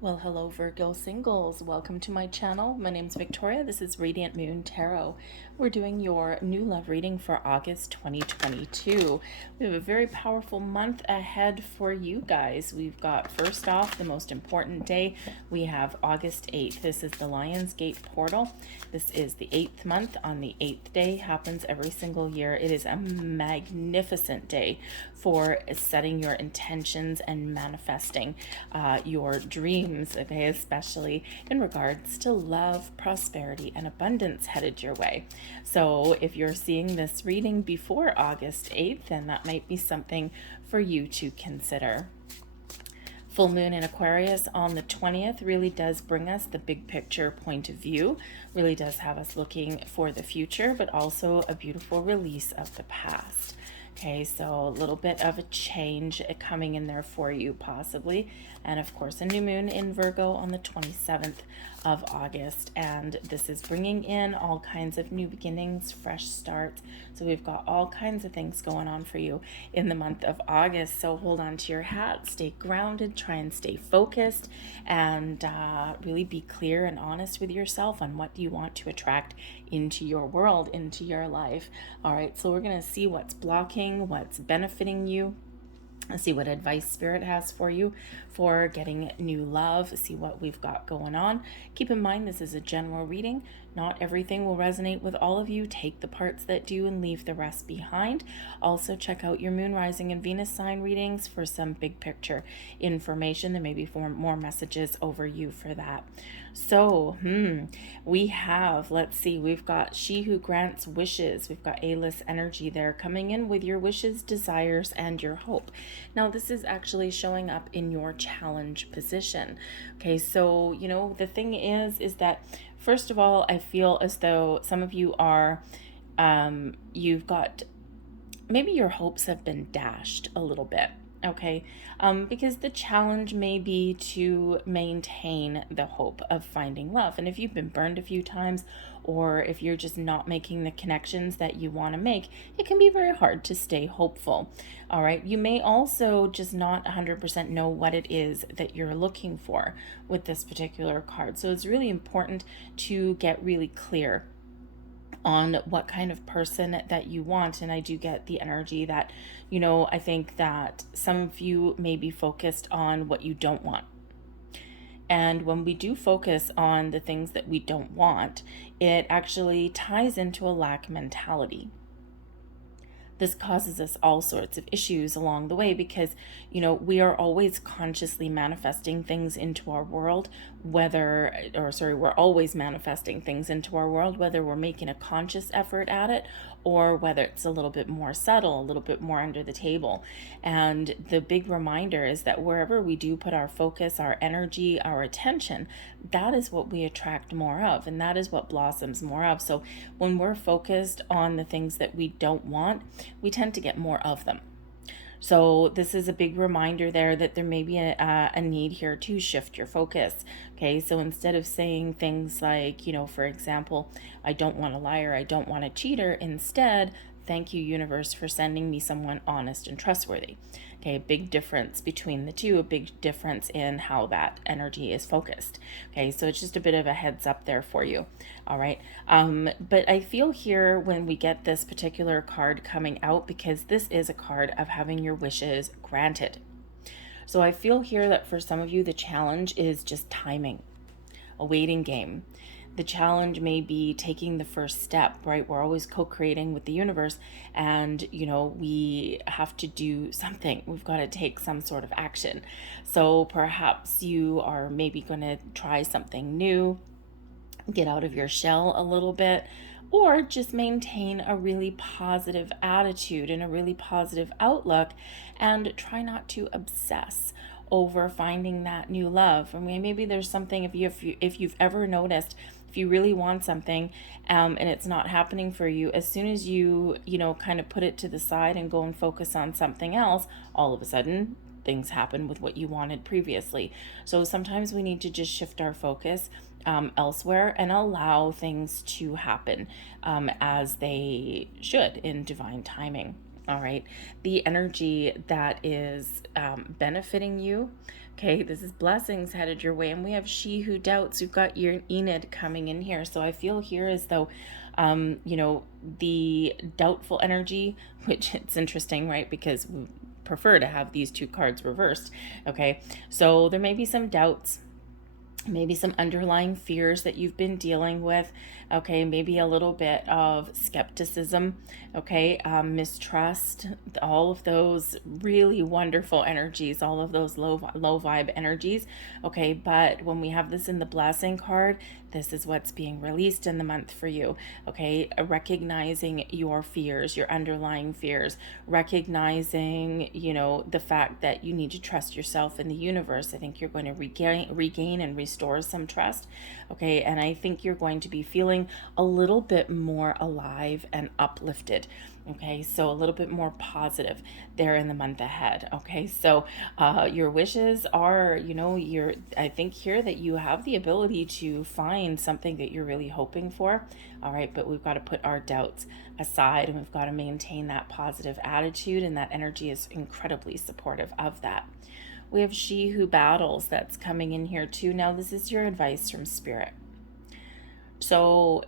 Well, hello, Virgo singles. Welcome to my channel. My name's Victoria. This is Radiant Moon Tarot. We're doing your new love reading for August 2022. We have a very powerful month ahead for you guys. We've got, first off, the most important day. We have August 8th. This is the Lion's Gate portal. This is the 8th month. On the 8th day, happens every single year. It is a magnificent day for setting your intentions and manifesting your dreams, okay, especially in regards to love, prosperity, and abundance headed your way. So if you're seeing this reading before August 8th, then that might be something for you to consider. Full moon in Aquarius on the 20th really does bring us the big picture point of view, really does have us looking for the future, but also a beautiful release of the past. Okay, so a little bit of a change coming in there for you possibly. And of course, a new moon in Virgo on the 27th of August. And this is bringing in all kinds of new beginnings, fresh starts. So we've got all kinds of things going on for you in the month of August. So hold on to your hat, stay grounded, try and stay focused, and really be clear and honest with yourself on what you want to attract into your world, into your life. All right, so we're going to see what's blocking, what's benefiting you. Let's see what advice Spirit has for you for getting new love. See what we've got going on. Keep in mind, this is a general reading. Not everything will resonate with all of you. Take the parts that do and leave the rest behind. Also, check out your Moon, Rising, and Venus sign readings for some big picture information. There may be more messages over you for that. So, we have, let's see, we've got She Who Grants Wishes. We've got A-list energy there coming in with your wishes, desires, and your hope. Now, this is actually showing up in your challenge position. Okay, so, the thing is that, first of all, I feel as though some of you are, you've got, maybe your hopes have been dashed a little bit. Okay, because the challenge may be to maintain the hope of finding love. And if you've been burned a few times, or if you're just not making the connections that you want to make, it can be very hard to stay hopeful. All right, you may also just not 100% know what it is that you're looking for with this particular card. So it's really important to get really clear on what kind of person that you want. And I do get the energy that, I think that some of you may be focused on what you don't want. And when we do focus on the things that we don't want, it actually ties into a lack mentality. This causes us all sorts of issues along the way because, we are always consciously manifesting things into our world, we're always manifesting things into our world, whether we're making a conscious effort at it or whether it's a little bit more subtle, a little bit more under the table. And the big reminder is that wherever we do put our focus, our energy, our attention, that is what we attract more of, and that is what blossoms more of. So when we're focused on the things that we don't want, we tend to get more of them. So this is a big reminder there that there may be a need here to shift your focus. Okay, so instead of saying things like, for example, I don't want a liar, I don't want a cheater, instead, thank you, universe, for sending me someone honest and trustworthy. Okay, a big difference between the two, a big difference in how that energy is focused. Okay, so it's just a bit of a heads up there for you. All right, but I feel here when we get this particular card coming out, because this is a card of having your wishes granted. So I feel here that for some of you, the challenge is just timing, a waiting game. The challenge may be taking the first step, right? We're always co-creating with the universe, and we have to do something. We've got to take some sort of action. So perhaps you are maybe going to try something new, get out of your shell a little bit, or just maintain a really positive attitude and a really positive outlook, and try not to obsess over finding that new love. I mean, maybe there's something, if you've ever noticed, if you really want something and it's not happening for you, as soon as you kind of put it to the side and go and focus on something else, all of a sudden things happen with what you wanted previously. So sometimes we need to just shift our focus elsewhere and allow things to happen as they should in divine timing. all right? The energy that is benefiting you. Okay, this is blessings headed your way. And we have she who doubts. We've got your Enid coming in here. So I feel here as though, the doubtful energy, which it's interesting, right? Because we prefer to have these two cards reversed. Okay, so there may be some doubts, maybe some underlying fears that you've been dealing with. Okay, maybe a little bit of skepticism. Okay, mistrust, all of those really wonderful energies, all of those low vibe energies. Okay, but when we have this in the blessing card, this is what's being released in the month for you. Okay, recognizing your fears, your underlying fears, recognizing, the fact that you need to trust yourself in the universe. I think you're going to regain and restore some trust. Okay, and I think you're going to be feeling a little bit more alive and uplifted. Okay, so a little bit more positive there in the month ahead. Okay, so your wishes are, I think here that you have the ability to find something that you're really hoping for. All right, but we've got to put our doubts aside and we've got to maintain that positive attitude, and that energy is incredibly supportive of that. We have she who battles that's coming in here too. Now, this is your advice from Spirit. So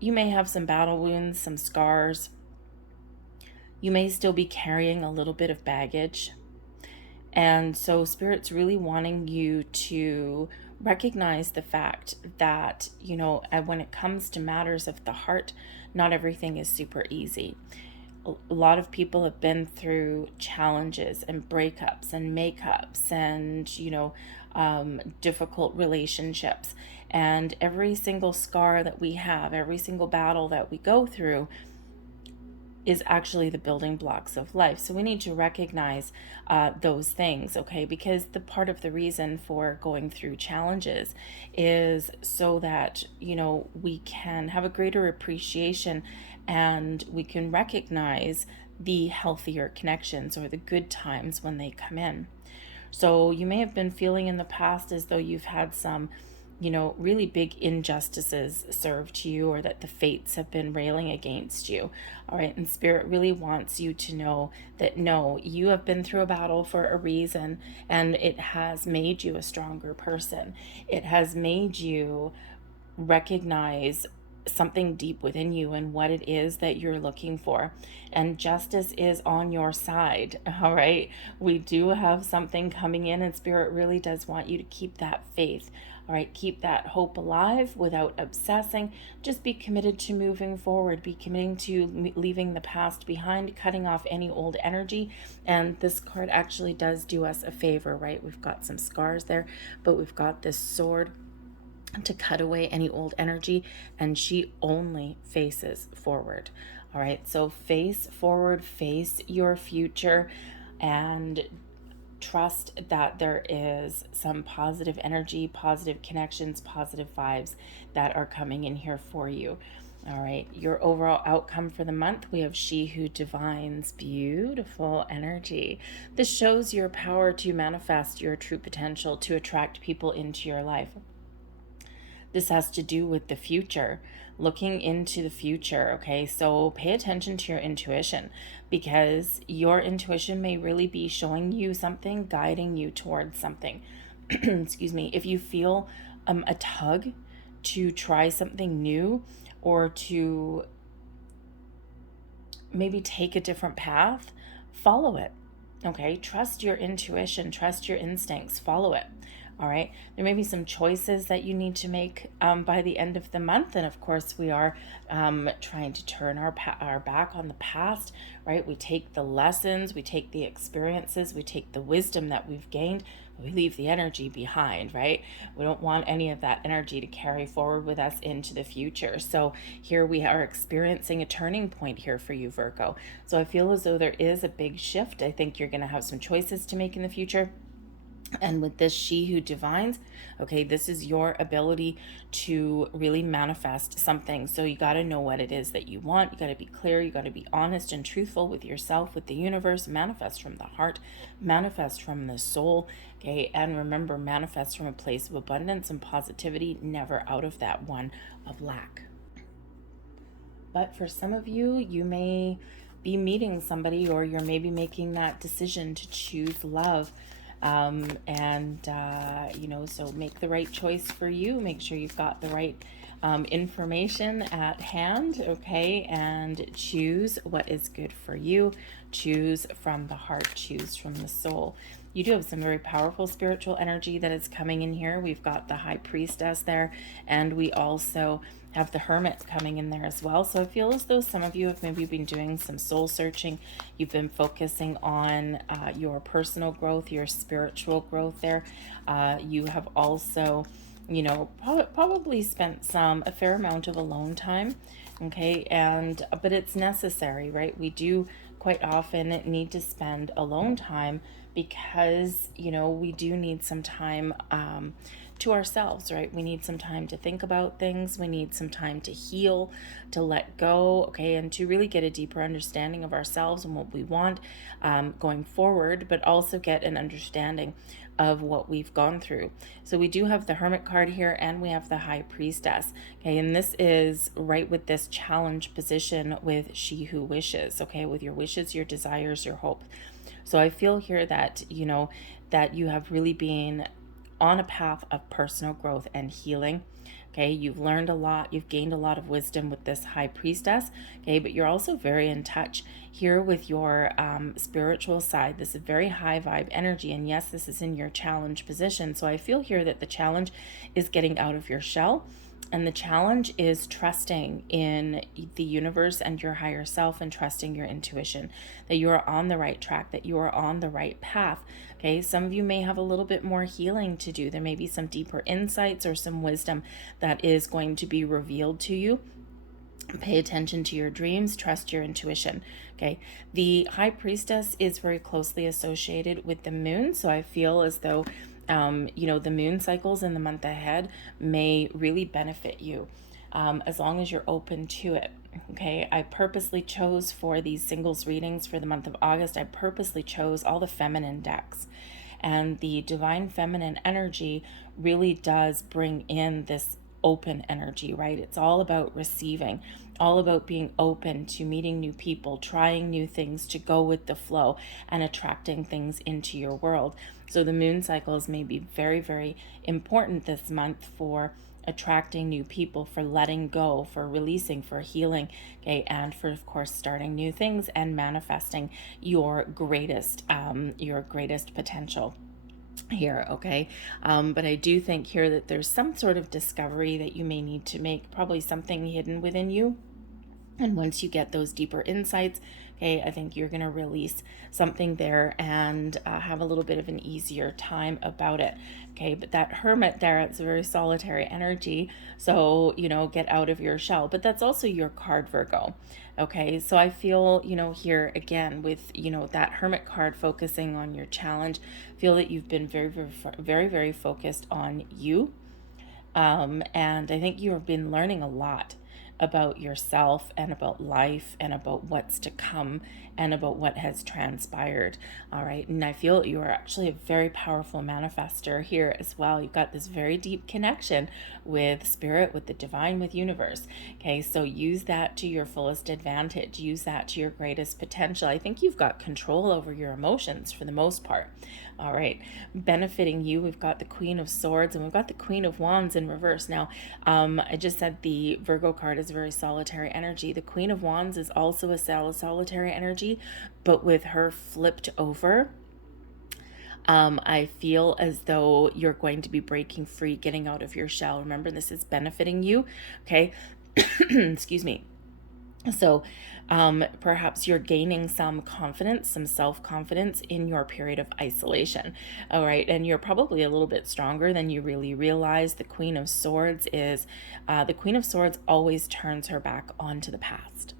you may have some battle wounds, some scars. You may still be carrying a little bit of baggage. And so Spirit's really wanting you to recognize the fact that, when it comes to matters of the heart, not everything is super easy. A lot of people have been through challenges and breakups and makeups and, difficult relationships. And every single scar that we have, every single battle that we go through is actually the building blocks of life. So we need to recognize those things, okay? Because the part of the reason for going through challenges is so that, we can have a greater appreciation and we can recognize the healthier connections or the good times when they come in. So you may have been feeling in the past as though you've had some really big injustices served to you, or that the fates have been railing against you. All right. And Spirit really wants you to know that no, you have been through a battle for a reason, and it has made you a stronger person. It has made you recognize something deep within you and what it is that you're looking for, and justice is on your side. All right, we do have something coming in, and Spirit really does want you to keep that faith. All right, keep that hope alive without obsessing. Just be committed to moving forward, be committing to leaving the past behind, cutting off any old energy. And this card actually does do us a favor, right? We've got some scars there, but we've got this sword to cut away any old energy, and she only faces forward. All right, so face forward, face your future, and trust that there is some positive energy, positive connections, positive vibes that are coming in here for you. All right, your overall outcome for the month, we have she who divines. Beautiful energy. This shows your power to manifest your true potential, to attract people into your life. This has to do with the future, looking into the future, okay? So pay attention to your intuition, because your intuition may really be showing you something, guiding you towards something. Excuse me. If you feel a tug to try something new, or to maybe take a different path, follow it, okay? Trust your intuition, trust your instincts, follow it. All right, there may be some choices that you need to make by the end of the month. And of course, we are trying to turn our back on the past, right? We take the lessons, we take the experiences, we take the wisdom that we've gained, but we leave the energy behind, right? We don't want any of that energy to carry forward with us into the future. So here we are experiencing a turning point here for you, Virgo. So I feel as though there is a big shift. I think you're going to have some choices to make in the future. And with this she who divines, okay, this is your ability to really manifest something. So you got to know what it is that you want. You got to be clear. You got to be honest and truthful with yourself, with the universe. Manifest from the heart, manifest from the soul, okay? And remember, manifest from a place of abundance and positivity, never out of that one of lack. But for some of you, you may be meeting somebody, or you're maybe making that decision to choose love. So make the right choice for you. Make sure you've got the right information at hand, okay? And choose what is good for you. Choose from the heart, choose from the soul. You do have some very powerful spiritual energy that is coming in here. We've got the High Priestess there, and we also have the Hermit coming in there as well. So I feel as though some of you have maybe been doing some soul searching. You've been focusing on your personal growth, your spiritual growth there. You have also, probably spent a fair amount of alone time, okay? But it's necessary, right? We do quite often need to spend alone time because, we do need some time to ourselves, right? We need some time to think about things. We need some time to heal, to let go, okay? And to really get a deeper understanding of ourselves and what we want going forward, but also get an understanding of what we've gone through. So we do have the Hermit card here, and we have the High Priestess, okay? And this is right with this challenge position with She Who Wishes, okay? With your wishes, your desires, your hope. So I feel here that, that you have really been on a path of personal growth and healing. Okay, you've learned a lot, you've gained a lot of wisdom with this High Priestess, okay, but you're also very in touch here with your spiritual side. This is very high vibe energy, and yes, this is in your challenge position. So I feel here that the challenge is getting out of your shell, and the challenge is trusting in the universe and your higher self, and trusting your intuition, that you are on the right track, that you are on the right path. Okay, some of you may have a little bit more healing to do. There may be some deeper insights or some wisdom that is going to be revealed to you. Pay attention to your dreams, trust your intuition. Okay, the High Priestess is very closely associated with the moon, so I feel as though the moon cycles in the month ahead may really benefit you as long as you're open to it. Okay, I purposely chose for these singles readings for the month of August, I purposely chose all the feminine decks. And the divine feminine energy really does bring in this open energy, right? It's all about receiving, all about being open to meeting new people, trying new things, to go with the flow and attracting things into your world. So the moon cycles may be very, very important this month for attracting new people, for letting go, for releasing, for healing, okay, and for, of course, starting new things and manifesting your greatest potential here, okay? But I do think here that there's some sort of discovery that you may need to make, probably something hidden within you. And once you get those deeper insights, okay, I think you're going to release something there and have a little bit of an easier time about it. Okay, but that Hermit there, it's a very solitary energy. So, get out of your shell. But that's also your card, Virgo. Okay, so I feel, here again with, that Hermit card focusing on your challenge, feel that you've been very, very, very, very focused on you. And I think you have been learning a lot about yourself and about life and about what's to come and about what has transpired. All right. And I feel you are actually a very powerful manifester here as well. You've got this very deep connection with spirit, with the divine, with universe. Okay. So use that to your fullest advantage. Use that to your greatest potential. I think you've got control over your emotions for the most part. All right, benefiting you, we've got the Queen of Swords and we've got the Queen of Wands in reverse. Now, I just said the Virgo card is very solitary energy. The Queen of Wands is also a solitary energy, but with her flipped over, I feel as though you're going to be breaking free, getting out of your shell. Remember, this is benefiting you, okay? Excuse me. So perhaps you're gaining some confidence, some self-confidence in your period of isolation. All right. And you're probably a little bit stronger than you really realize. The Queen of Swords always turns her back onto the past,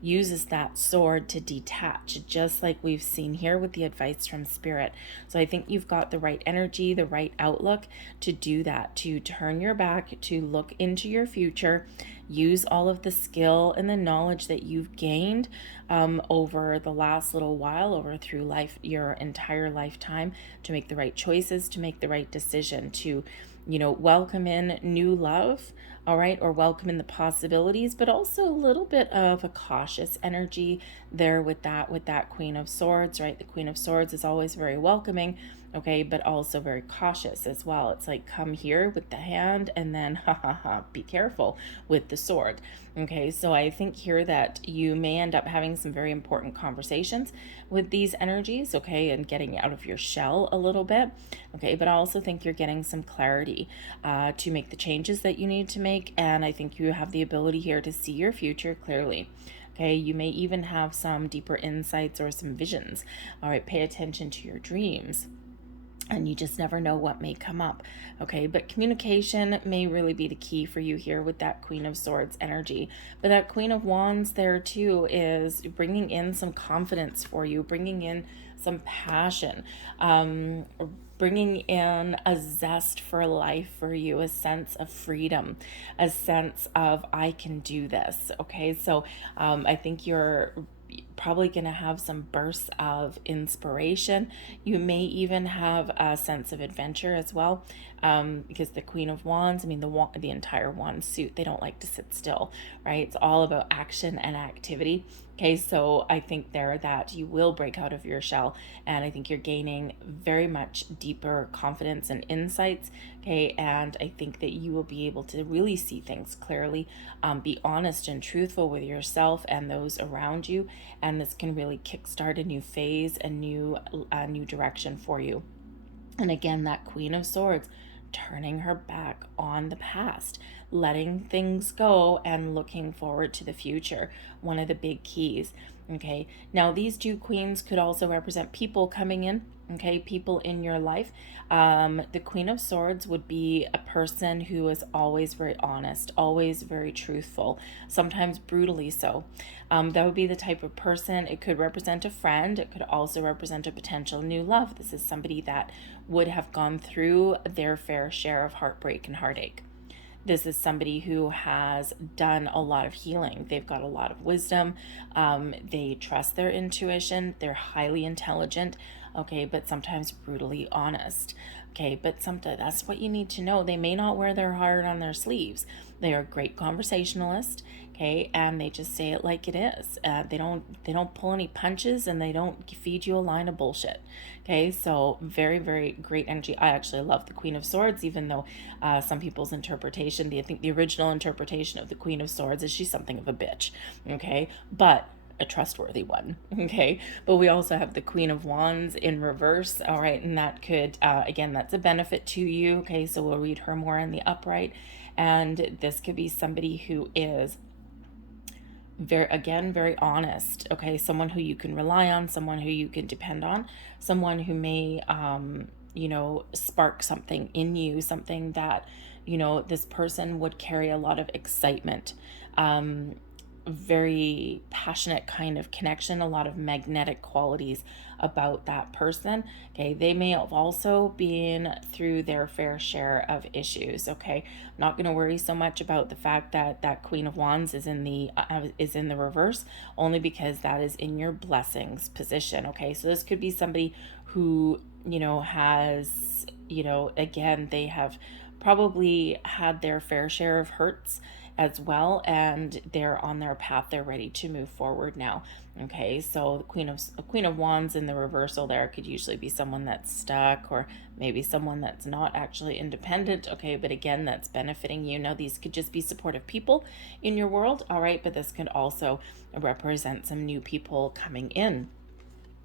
uses that sword to detach, just like we've seen here with the advice from Spirit. So I think you've got the right energy, the right outlook to do that, to turn your back, to look into your future, use all of the skill and the knowledge that you've gained over the last little while, through life, your entire lifetime, to make the right choices, to make the right decision, to welcome in new love, all right, or welcome in the possibilities, but also a little bit of a cautious energy there with that Queen of Swords, right? The Queen of Swords is always very welcoming, okay, but also very cautious as well. It's like, come here with the hand and then be careful with the sword. Okay, so I think here that you may end up having some very important conversations with these energies, okay, and getting out of your shell a little bit, okay, but I also think you're getting some clarity to make the changes that you need to make, and I think you have the ability here to see your future clearly. Okay, you may even have some deeper insights or some visions. All right, pay attention to your dreams, and you just never know what may come up. Okay, but communication may really be the key for you here with that Queen of Swords energy. But that Queen of Wands there too is bringing in some confidence for you, bringing in some passion, bringing in a zest for life for you, a sense of freedom, a sense of I can do this. Okay, so I think you're probably going to have some bursts of inspiration. You may even have a sense of adventure as well, because the Queen of Wands, I mean, the entire wand suit, they don't like to sit still, right? It's all about action and activity. Okay, so I think there that you will break out of your shell, and I think you're gaining very much deeper confidence and insights. Okay, and I think that you will be able to really see things clearly, be honest and truthful with yourself and those around you, and this can really kickstart a new phase, a new direction for you. And again, that Queen of Swords, turning her back on the past, letting things go and looking forward to the future. One of the big keys. Okay, now these two queens could also represent people coming in. Okay, people in your life. The Queen of Swords would be a person who is always very honest, always very truthful, sometimes brutally so. That would be the type of person. It could represent a friend. It could also represent a potential new love. This is somebody that would have gone through their fair share of heartbreak and heartache. This is somebody who has done a lot of healing. They've got a lot of wisdom. They trust their intuition. They're highly intelligent, okay, but sometimes brutally honest. Okay, but sometimes that's what you need to know. They may not wear their heart on their sleeves. They are a great conversationalist, okay, and they just say it like it is. They don't pull any punches, and they don't feed you a line of bullshit. Okay, so very, very great energy. I actually love the Queen of Swords, even though some people's interpretation, I think the original interpretation of the Queen of Swords is she's something of a bitch. Okay, but a trustworthy one. Okay, but we also have the Queen of Wands in reverse. All right, and that could again, that's a benefit to you. Okay, so we'll read her more in the upright, and this could be somebody who is very honest. Okay, someone who you can rely on, someone who you can depend on, someone who may spark something in you, something that this person would carry a lot of excitement, very passionate kind of connection, a lot of magnetic qualities about that person. Okay, they may have also been through their fair share of issues. Okay, I'm not going to worry so much about the fact that that Queen of Wands is in the reverse, only because that is in your blessings position. Okay, so this could be somebody who has again, they have probably had their fair share of hurts as well, and they're on their path. They're ready to move forward now. Okay, so the Queen of Wands in the reversal there could usually be someone that's stuck, or maybe someone that's not actually independent. Okay, but again, that's benefiting you. Now, these could just be supportive people in your world. All right, but this could also represent some new people coming in,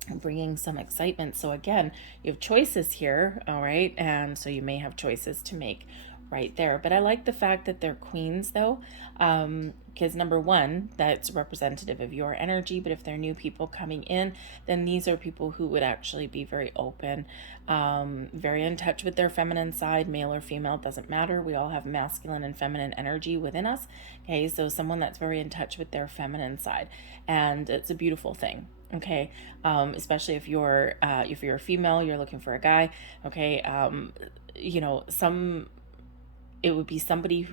bringing some excitement. So again, you have choices here. All right, and so you may have choices to make right there. But I like the fact that they're queens, though, because number one, that's representative of your energy. But if they're new people coming in, then these are people who would actually be very open, very in touch with their feminine side, male or female, doesn't matter. We all have masculine and feminine energy within us. Okay, so someone that's very in touch with their feminine side, and it's a beautiful thing. Okay, especially if you're a female, you're looking for a guy. Okay, some it would be somebody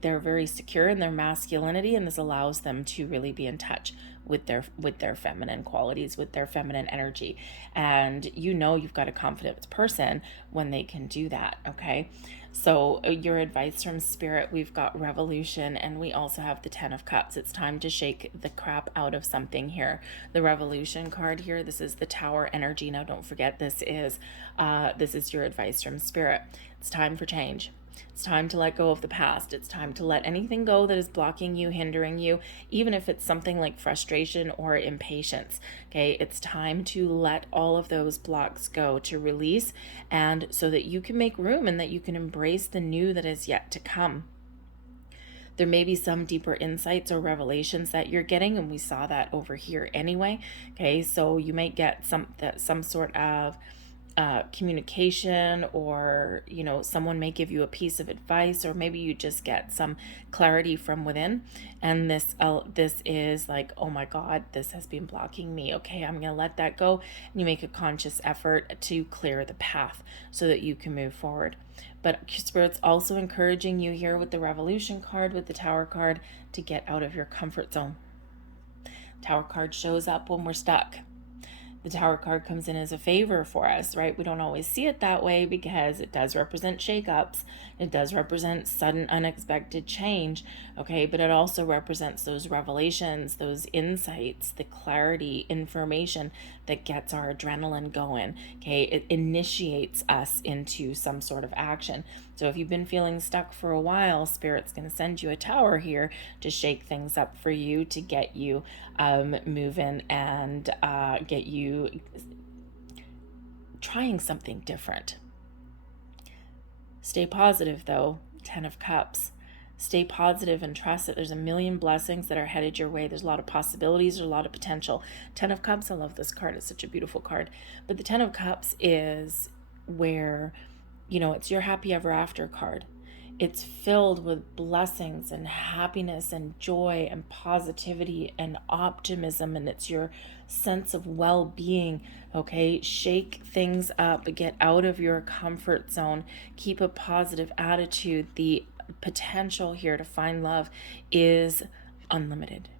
they're very secure in their masculinity, and this allows them to really be in touch with their feminine qualities, with their feminine energy. And you've got a confident person when they can do that, okay? So your advice from Spirit, we've got Revolution, and we also have the Ten of Cups. It's time to shake the crap out of something here. The Revolution card here, this is the Tower energy. Now don't forget, this is your advice from Spirit. It's time for change. It's time to let go of the past. It's time to let anything go that is blocking you, hindering you, even if it's something like frustration or impatience. Okay, it's time to let all of those blocks go, to release, and so that you can make room and that you can embrace the new that is yet to come. There may be some deeper insights or revelations that you're getting, and we saw that over here anyway. Okay, so you might get some sort of communication, or someone may give you a piece of advice, or maybe you just get some clarity from within, and this is like, oh my God, this has been blocking me. Okay, I'm gonna let that go, and you make a conscious effort to clear the path so that you can move forward. But Spirit's also encouraging you here with the Revolution card, with the Tower card, to get out of your comfort zone. Tower card shows up when we're stuck. The Tower card comes in as a favor for us, right? We don't always see it that way because it does represent shakeups. It does represent sudden, unexpected change, okay? But it also represents those revelations, those insights, the clarity, information that gets our adrenaline going, okay? It initiates us into some sort of action. So if you've been feeling stuck for a while, Spirit's going to send you a Tower here to shake things up for you, to get you moving, and get you trying something different. Stay positive though, 10 of Cups. Stay positive and trust that there's a million blessings that are headed your way. There's a lot of possibilities, there's a lot of potential. 10 of Cups, I love this card. It's such a beautiful card. But the 10 of Cups is where, it's your happy ever after card. It's filled with blessings and happiness and joy and positivity and optimism, and it's your sense of well-being, okay? Shake things up, get out of your comfort zone, keep a positive attitude. The potential here to find love is unlimited.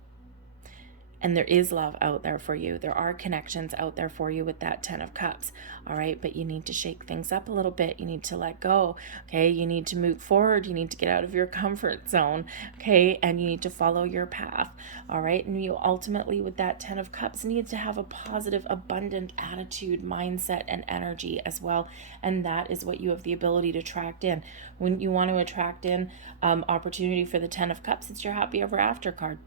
And there is love out there for you. There are connections out there for you with that 10 of Cups, all right? But you need to shake things up a little bit. You need to let go, okay? You need to move forward. You need to get out of your comfort zone, okay? And you need to follow your path, all right? And you ultimately, with that 10 of Cups, need to have a positive, abundant attitude, mindset, and energy as well. And that is what you have the ability to attract in. When you want to attract in opportunity for the 10 of Cups, it's your happy ever after card.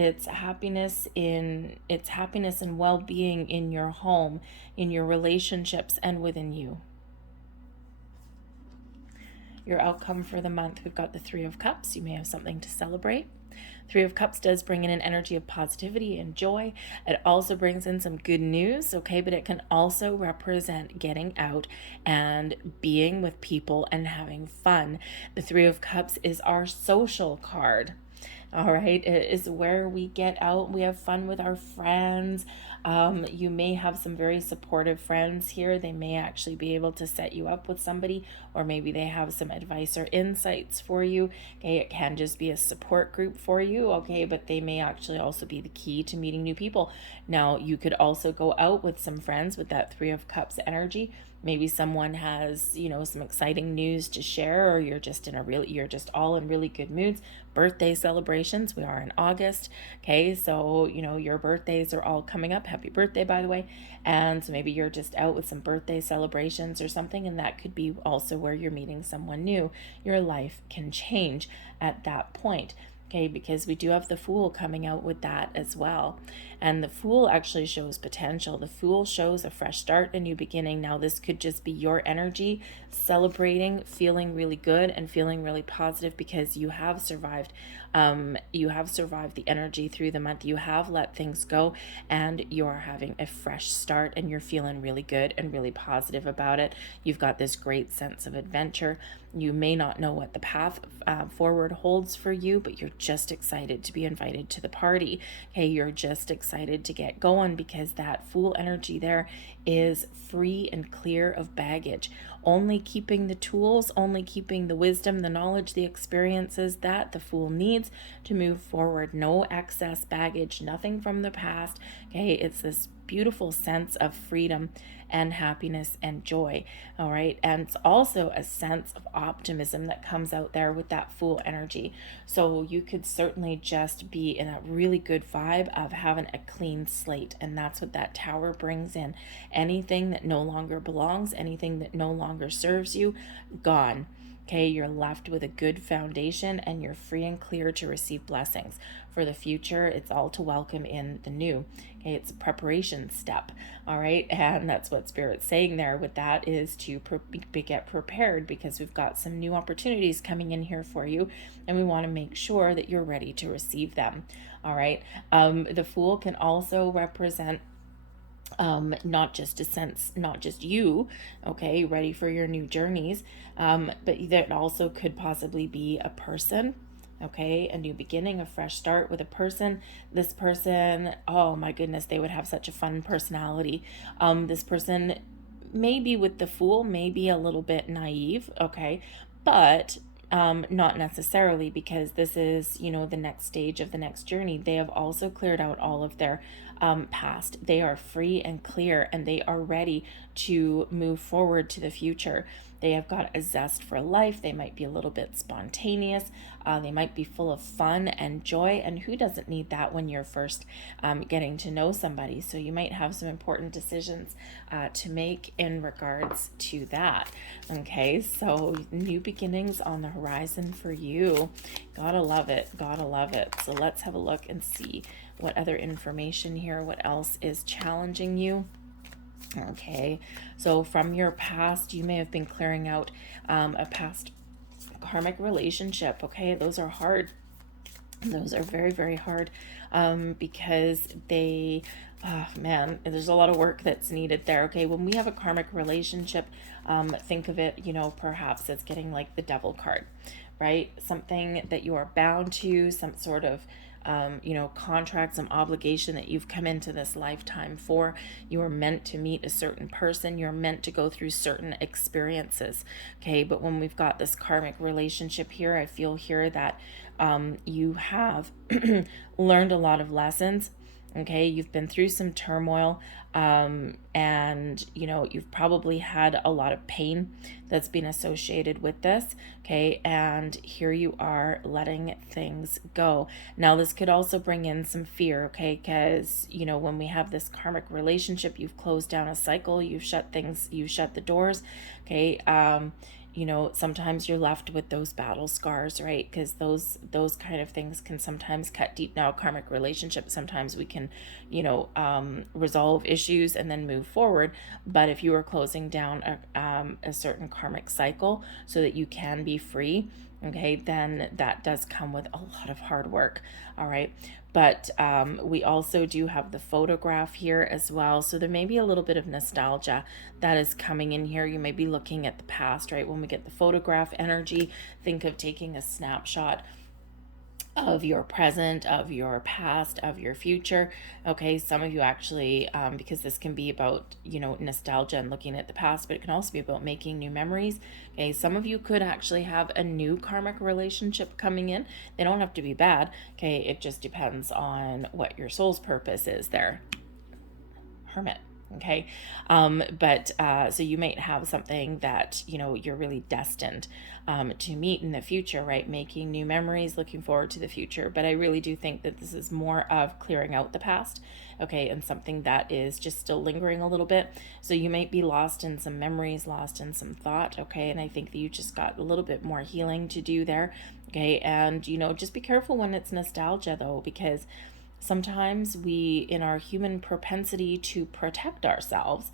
It's happiness and well-being in your home, in your relationships, and within you. Your outcome for the month, we've got the 3 of Cups. You may have something to celebrate. 3 of Cups does bring in an energy of positivity and joy. It also brings in some good news, okay? But it can also represent getting out and being with people and having fun. The 3 of Cups is our social card. All right, it is where we get out, we have fun with our friends. You may have some very supportive friends here. They may actually be able to set you up with somebody, or maybe they have some advice or insights for you. Okay, it can just be a support group for you, okay, but they may actually also be the key to meeting new people. Now, you could also go out with some friends with that 3 of Cups energy. Maybe someone has, some exciting news to share, or you're just all in really good moods. Birthday celebrations, we are in August, okay, so your birthdays are all coming up. Happy birthday, by the way. And so maybe you're just out with some birthday celebrations or something, and that could be also where you're meeting someone new. Your life can change at that point, okay, because we do have the Fool coming out with that as well. And the Fool actually shows potential. The Fool shows a fresh start, a new beginning. Now, this could just be your energy celebrating, feeling really good and feeling really positive because you have survived. You have survived the energy through the month. You have let things go, and you're having a fresh start, and you're feeling really good and really positive about it. You've got this great sense of adventure. You may not know what the path forward holds for you, but you're just excited to be invited to the party. Okay, you're just excited to get going because that Fool energy there is free and clear of baggage. Only keeping the tools, only keeping the wisdom, the knowledge, the experiences that the Fool needs to move forward. No excess baggage, nothing from the past. Okay, it's this beautiful sense of freedom and happiness and joy. All right, and it's also a sense of optimism that comes out there with that Fool energy. So you could certainly just be in a really good vibe of having a clean slate, and that's what that Tower brings in. Anything that no longer belongs, anything that no longer serves you, gone. Okay, you're left with a good foundation and you're free and clear to receive blessings. For the future, it's all to welcome in the new. Okay, it's a preparation step. All right, and that's what Spirit's saying there with that is to get prepared, because we've got some new opportunities coming in here for you and we want to make sure that you're ready to receive them. All right, the Fool can also represent not just a sense, not just you, okay, ready for your new journeys, but that also could possibly be a person, okay, a new beginning, a fresh start with a person. This person, oh my goodness, they would have such a fun personality. This person, maybe with the Fool, maybe a little bit naive, okay, but not necessarily, because this is, you know, the next stage of the next journey. They have also cleared out all of their past. They are free and clear, and they are ready to move forward to the future. They have got a zest for life. They might be a little bit spontaneous. They might be full of fun and joy. And who doesn't need that when you're first getting to know somebody? So you might have some important decisions to make in regards to that. Okay, so new beginnings on the horizon for you. Gotta love it. Gotta love it. So let's have a look and see what other information here, what else is challenging you. Okay, so from your past, you may have been clearing out a past karmic relationship. Okay, those are hard. Those are very, very hard because they, oh man, there's a lot of work that's needed there. Okay, when we have a karmic relationship, think of it, you know, perhaps as getting like the Devil card, right? Something that you are bound to, some sort of you know, contract, some obligation that you've come into this lifetime for. You are meant to meet a certain person. You're meant to go through certain experiences. Okay, but when we've got this karmic relationship here, I feel here that you have learned a lot of lessons. Okay, you've been through some turmoil, and you know, you've probably had a lot of pain that's been associated with this. Okay, and here you are letting things go. Now this could also bring in some fear, okay, because you know, when we have this karmic relationship, you've closed down a cycle, you've shut things, you shut the doors. Okay, you know, sometimes you're left with those battle scars, right? Because those kind of things can sometimes cut deep. Now, karmic relationship, sometimes we can, you know, resolve issues and then move forward. But if you are closing down a certain karmic cycle so that you can be free, okay, then that does come with a lot of hard work. All right, but we also do have the photograph here as well, so there may be a little bit of nostalgia that is coming in here. You may be looking at the past, right? When we get the photograph energy, think of taking a snapshot of your present, of your past, of your future. Okay, some of you actually, because this can be about, you know, nostalgia and looking at the past, but it can also be about making new memories. Okay, some of you could actually have a new karmic relationship coming in. They don't have to be bad. Okay, it just depends on what your soul's purpose is there. Hermit. Okay, but so you might have something that, you know, you're really destined to meet in the future, right? Making new memories, looking forward to the future. But I really do think that this is more of clearing out the past, okay, and something that is just still lingering a little bit. So you might be lost in some memories, lost in some thought, okay, and I think that you just got a little bit more healing to do there, okay, and, you know, just be careful when it's nostalgia though, because sometimes we, in our human propensity to protect ourselves,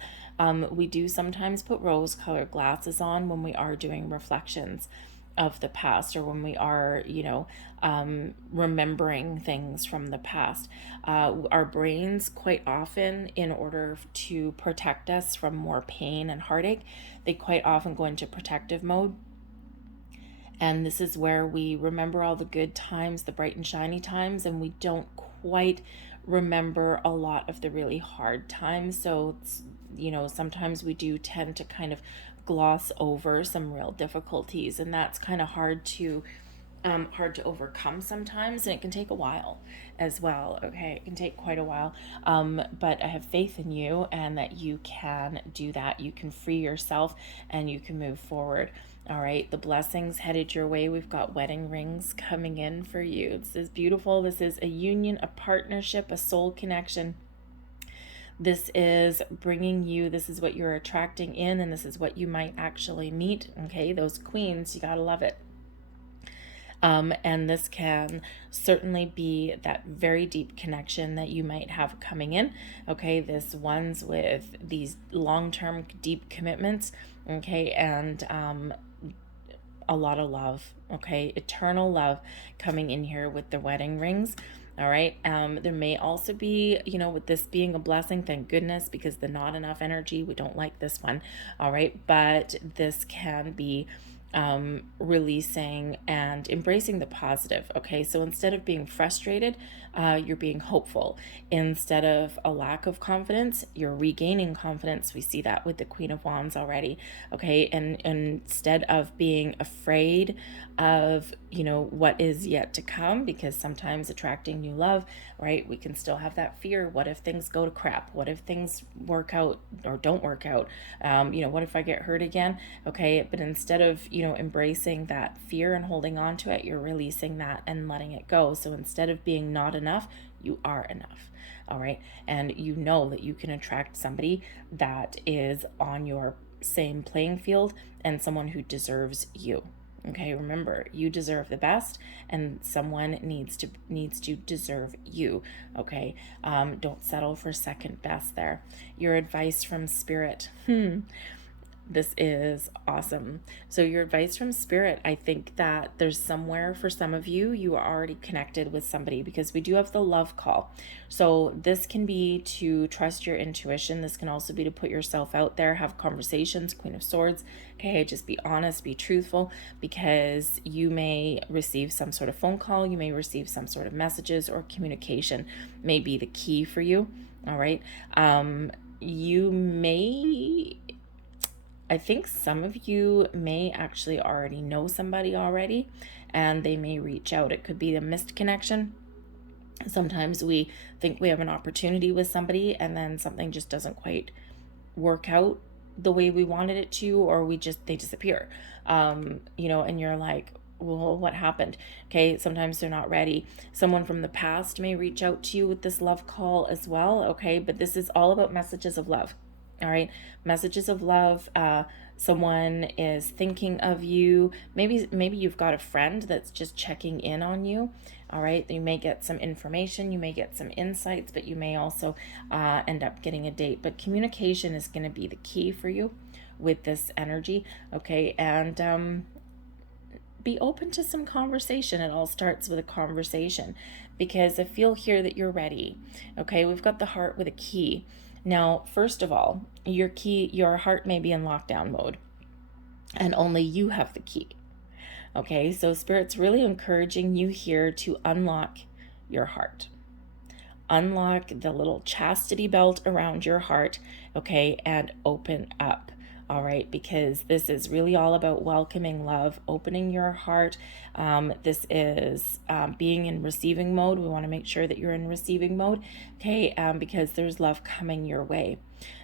we do sometimes put rose-colored glasses on when we are doing reflections of the past, or when we are, you know, remembering things from the past. Our brains quite often, in order to protect us from more pain and heartache, they quite often go into protective mode. And this is where we remember all the good times, the bright and shiny times, and we don't quite remember a lot of the really hard times. So sometimes we do tend to kind of gloss over some real difficulties, and that's kind of hard to overcome sometimes, and it can take a while as well. Okay, it can take quite a while, but I have faith in you and that you can do that. You can free yourself and you can move forward. All right, the blessings headed your way. We've got wedding rings coming in for you. This is beautiful. This is a union, a partnership, a soul connection. This is bringing you, this is what you're attracting in, and this is what you might actually meet. Okay, those queens, you gotta love it. And this can certainly be that very deep connection that you might have coming in. Okay, this one's with these long-term deep commitments. Okay, and a lot of love. Okay, eternal love coming in here with the wedding rings. All right. There may also be, with this being a blessing, thank goodness, because the not enough energy, we don't like this one. All right. But this can be releasing and embracing the positive. Okay, so instead of being frustrated, you're being hopeful. Instead of a lack of confidence, you're regaining confidence. We see that with the Queen of Wands already. Okay, and instead of being afraid of what is yet to come, because sometimes attracting new love, right, we can still have that fear. What if things go to crap? What if things work out or don't work out? What if I get hurt again? Okay, but instead of embracing that fear and holding on to it, you're releasing that and letting it go. So instead of being not enough, you are enough. All right, and you know that you can attract somebody that is on your same playing field and someone who deserves you. Okay, remember, you deserve the best, and someone needs to deserve you. Okay, don't settle for second best there. Your advice from spirit. This is awesome. So your advice from spirit, I think that there's somewhere for some of you, you are already connected with somebody, because we do have the love call. So this can be to trust your intuition. This can also be to put yourself out there, have conversations, Queen of Swords. Okay, just be honest, be truthful, because you may receive some sort of phone call, you may receive some sort of messages, or communication may be the key for you. All right. I think some of you may actually already know somebody already, and they may reach out. It could be a missed connection. Sometimes we think we have an opportunity with somebody, and then something just doesn't quite work out the way we wanted it to, or they disappear. And you're like, well, what happened? Okay, sometimes they're not ready. Someone from the past may reach out to you with this love call as well. Okay, but this is all about messages of love. All right, messages of love. Someone is thinking of you. Maybe you've got a friend that's just checking in on you. All right, you may get some information, you may get some insights, but you may also end up getting a date. But communication is going to be the key for you with this energy. Okay, and be open to some conversation. It all starts with a conversation, because I feel here that you're ready. Okay, we've got the heart with a key. Now, first of all, your heart may be in lockdown mode, and only you have the key. Okay, so Spirit's really encouraging you here to unlock your heart. Unlock the little chastity belt around your heart, okay, and open up. All right, because this is really all about welcoming love, opening your heart. This is being in receiving mode. We want to make sure that you're in receiving mode, okay, because there's love coming your way.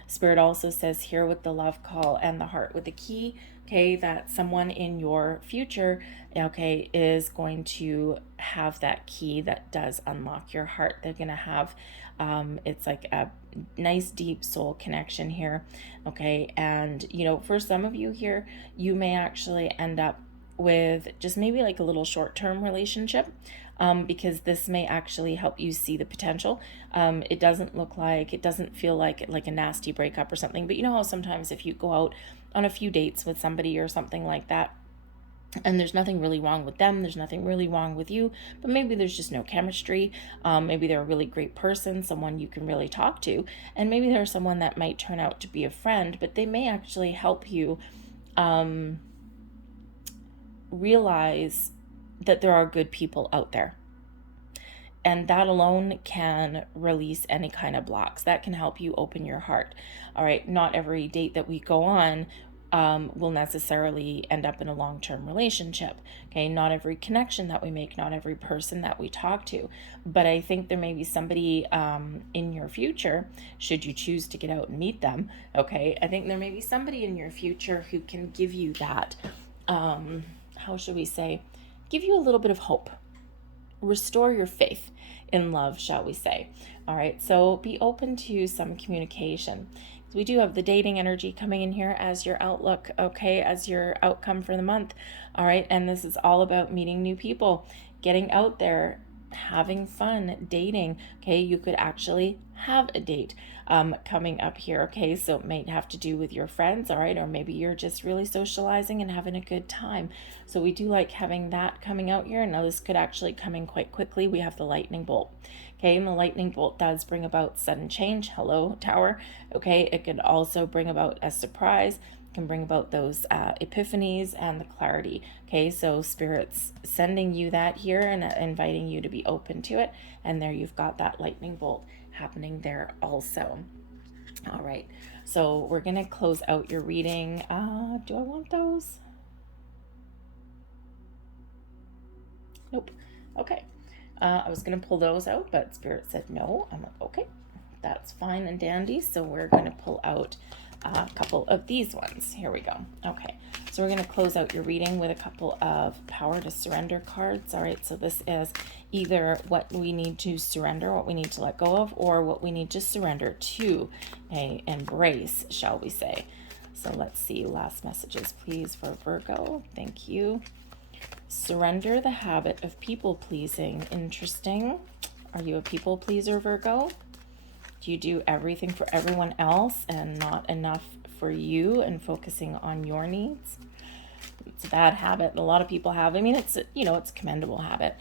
Spirit also says here with the love call and the heart with the key, okay, that someone in your future, okay, is going to have that key that does unlock your heart. They're going to have, it's like a nice deep soul connection here. Okay, and for some of you here, you may actually end up with just maybe like a little short-term relationship, because this may actually help you see the potential. It doesn't feel like a nasty breakup or something, but you know how sometimes if you go out on a few dates with somebody or something like that, and there's nothing really wrong with them, there's nothing really wrong with you, but maybe there's just no chemistry. Maybe they're a really great person, someone you can really talk to, and maybe there's someone that might turn out to be a friend, but they may actually help you realize that there are good people out there. And that alone can release any kind of blocks. That can help you open your heart. All right. Not every date that we go on will necessarily end up in a long-term relationship. Okay. Not every connection that we make, not every person that we talk to. But I think there may be somebody in your future, should you choose to get out and meet them. Okay. I think there may be somebody in your future who can give you that, how should we say, give you a little bit of hope. Restore your faith in love, shall we say. All right, so be open to some communication. We do have the dating energy coming in here as your outlook, okay, as your outcome for the month. All right, and this is all about meeting new people, getting out there, having fun, dating. Okay, you could actually have a date coming up here. Okay, so it might have to do with your friends, all right, or maybe you're just really socializing and having a good time. So we do like having that coming out here. Now this could actually come in quite quickly. We have the lightning bolt. Okay, and the lightning bolt does bring about sudden change. Hello, Tower. Okay, it could also bring about a surprise, can bring about those epiphanies and the clarity. Okay, so Spirit's sending you that here and inviting you to be open to it. And there you've got that lightning bolt happening there also. All right, so we're going to close out your reading. Do I want those? Nope. Okay. I was going to pull those out, but Spirit said no. I'm like, okay, that's fine and dandy. So we're going to pull out a couple of these ones. Here we go. Okay, so we're going to close out your reading with a couple of power to surrender cards. All right, so this is either what we need to surrender, what we need to let go of, or what we need to surrender to, embrace, shall we say. So let's see, last messages, please, for Virgo. Thank you. Surrender the habit of people pleasing. Interesting. Are you a people pleaser, Virgo? Do you do everything for everyone else and not enough for you and focusing on your needs? It's a bad habit a lot of people have. I mean, it's a commendable habit.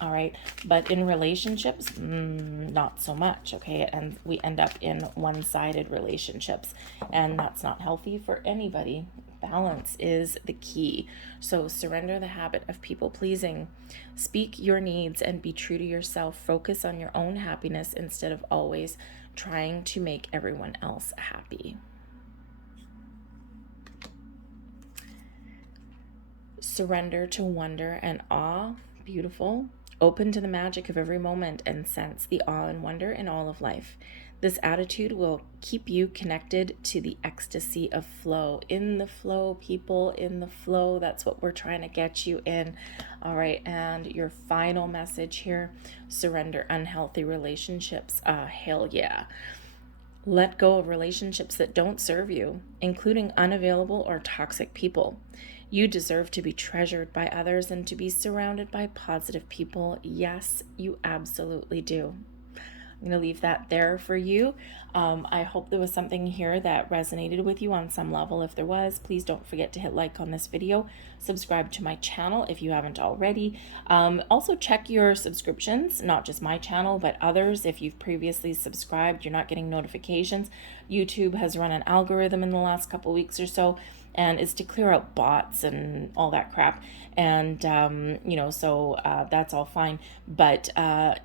All right. But in relationships, not so much. Okay. And we end up in one-sided relationships, and that's not healthy for anybody. Balance is the key. So surrender the habit of people pleasing. Speak your needs and be true to yourself. Focus on your own happiness instead of always trying to make everyone else happy. Surrender to wonder and awe. Beautiful. Open to the magic of every moment and sense the awe and wonder in all of life. This attitude will keep you connected to the ecstasy of flow. In the flow, people, in the flow. That's what we're trying to get you in. All right, and your final message here, surrender unhealthy relationships. Hell yeah. Let go of relationships that don't serve you, including unavailable or toxic people. You deserve to be treasured by others and to be surrounded by positive people. Yes, you absolutely do. I'm going to leave that there for you. I hope there was something here that resonated with you on some level. If there was, please don't forget to hit like on this video. Subscribe to my channel if you haven't already. Also check your subscriptions, not just my channel, but others. If you've previously subscribed, you're not getting notifications. YouTube has run an algorithm in the last couple weeks or so, and it's to clear out bots and all that crap. And, so that's all fine. But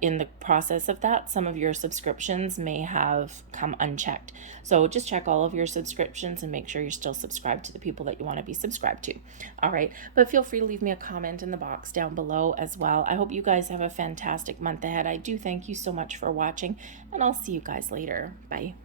in the process of that, some of your subscriptions may have come unchecked. So just check all of your subscriptions and make sure you're still subscribed to the people that you want to be subscribed to. All right. But feel free to leave me a comment in the box down below as well. I hope you guys have a fantastic month ahead. I do thank you so much for watching, and I'll see you guys later. Bye.